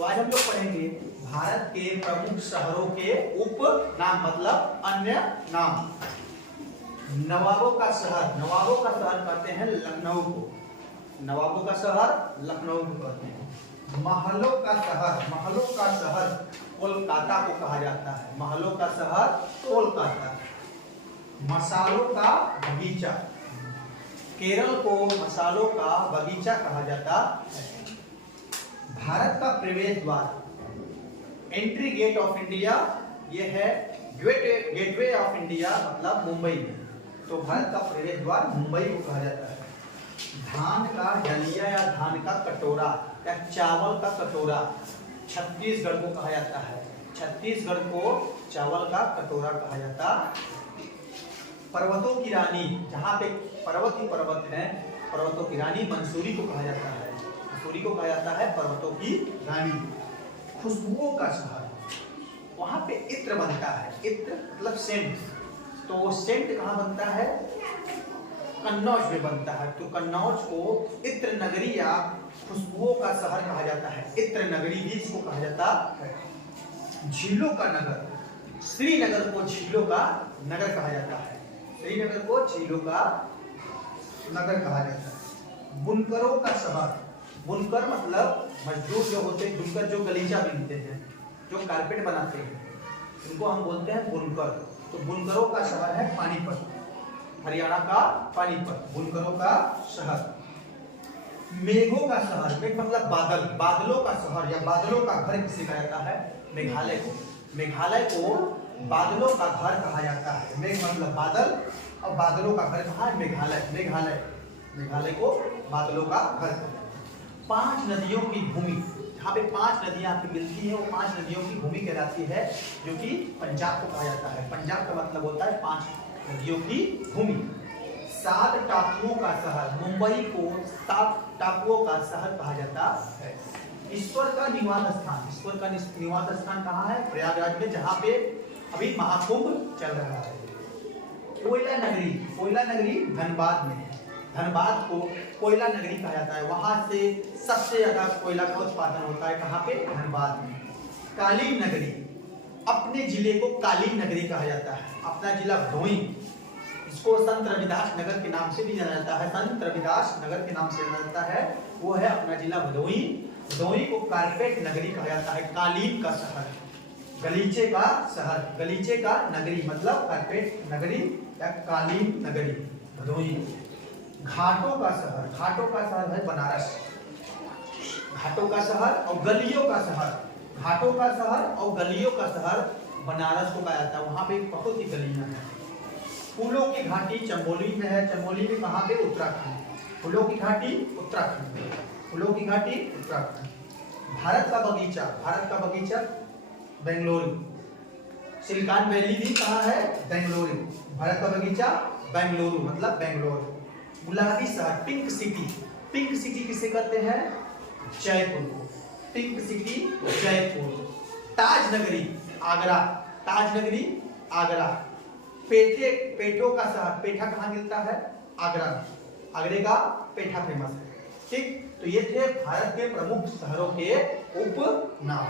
तो आज हम लोग पढ़ेंगे भारत के प्रमुख शहरों के उप नाम मतलब अन्य नाम। नवाबों का शहर कहते हैं लखनऊ को। नवाबों का शहर लखनऊ को कहते हैं। महलों का शहर कोलकाता को कहा जाता है। महलों का शहर कोलकाता। मसालों का बगीचा, केरल को मसालों का बगीचा कहा जाता है। भारत का प्रवेश द्वार, एंट्री गेट ऑफ इंडिया, यह है गेटवे ऑफ इंडिया मतलब मुंबई में। तो भारत का प्रवेश द्वार मुंबई को कहा जाता है। धान का डलिया या धान का कटोरा या चावल का कटोरा छत्तीसगढ़ को कहा जाता है। छत्तीसगढ़ को चावल का कटोरा कहा जाता है। पर्वतों की रानी, जहाँ पे पर्वत ही पर्वत है, पर्वतों की रानी मंसूरी को कहा जाता है। मंसूरी को कहा जाता है पर्वतों की रानी। खुशबुओं का शहर, वहाँ पे इत्र बनता है। इत्र मतलब सेंट। तो सेंट कहाँ बनता है? कन्नौज में बनता है। तो कन्नौज को इत्र नगरी या खुशबुओं का शहर कहा जाता है। इत्र नगरी भी इसको कहा जाता है। झीलों का नगर, श्रीनगर को झीलों का नगर कहा जाता है। श्रीनगर को झीलों का नगर कहा जाता है। बुनकरों का शहर, बुनकर मतलब मजदूर जो होते हैं, बुनकर जो गलीचा बीनते हैं, जो कारपेट बनाते हैं, उनको हम बोलते हैं बुनकर। तो बुनकरों का शहर है पानीपत, हरियाणा का पानीपत, बुनकरों का शहर। मेघों का शहर, मेघ मतलब बादल, बादलों का शहर या बादलों का घर किसे कहा जाता है? मेघालय को। मेघालय को बादलों का घर कहा जाता है। मेघ मतलब बादल और बादलों का घर कहाँ है? मेघालय। मेघालय को बादलों का घर। 5 नदियों की भूमि, जहाँ पे 5 नदियाँ आपकी मिलती है, वो 5 नदियों की भूमि कहलाती है, जो कि पंजाब को कहा जाता है। पंजाब का मतलब होता है 5 नदियों की भूमि। 7 टापुओं का शहर, मुंबई को 7 टापुओं का शहर कहा जाता है। ईश्वर का निवास स्थान, ईश्वर का निवास स्थान कहाँ है? प्रयागराज में, जहाँ पे अभी महाकुंभ चल रहा है। कोयला नगरी, कोयला नगरी धनबाद में है। धनबाद को कोयला नगरी कहा जाता है। वहां से सबसे ज्यादा कोयला का उत्पादन होता है। कहाँ पे? धनबाद में। कालीन नगरी, अपने जिले को कालीन नगरी कहा जाता है। अपना जिला भदोही, इसको संत रविदास नगर के नाम से भी जाना जाता है। संत रविदास नगर के नाम से जाना जाता है, वो है अपना जिला भदोही। भदोही को कारपेट नगरी कहा जाता है। कालीन का शहर, गलीचे का शहर, गलीचे का नगरी मतलब कारपेट नगरी या कालीन नगरी भदोही। घाटों का शहर, घाटों का शहर है बनारस। घाटों का शहर और गलियों का शहर, घाटों का शहर और गलियों का शहर बनारस को कहा जाता है। वहां पे बहुत ही गलियां हैं। फूलों की घाटी चमोली में है। चमोली में कहाँ पे? उत्तराखंड। फूलों की घाटी उत्तराखंड, फूलों की घाटी उत्तराखंड। भारत का बगीचा बेंगलुरु। सिलिकॉन वैली भी कहाँ है? बेंगलुरु। भारत का बगीचा बेंगलुरु मतलब बेंगलोर। गुलाबी शहर, पिंक सिटी, पिंक सिटी किसे कहते हैं? जयपुर को। Pink city Jaipur. ताज नगरी आगरा, ताज नगरी आगरा। पेठों का शहर, पेठा कहाँ मिलता है? आगरा। आगरे का पेठा फेमस है। ठीक, तो ये थे भारत के प्रमुख शहरों के उप नाम।